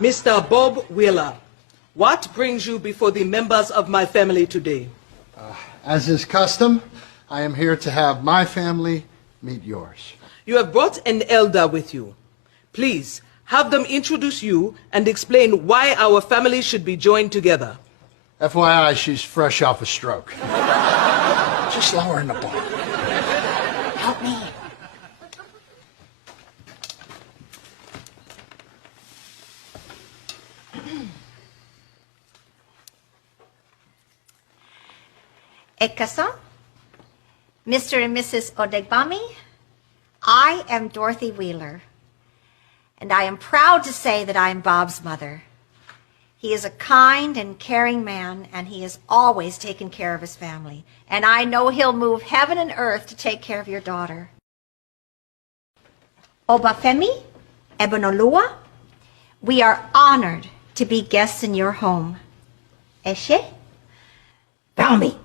Mr. Bob Wheeler, what brings you before the members of my family today? As is custom, I am here to have my family meet yours. You have brought an elder with you. Please, have them introduce you and explain why our family should be joined together. FYI, she's fresh off a stroke. Just lower in the bar. Help me. Ekasa, Mr. and Mrs. Odegbami, I am Dorothy Wheeler, and I am proud to say that I am Bob's mother. He is a kind and caring man, and he has always taken care of his family, and I know he'll move heaven and earth to take care of your daughter. Obafemi, Ebenolua, we are honored to be guests in your home. Eshe, Baumi.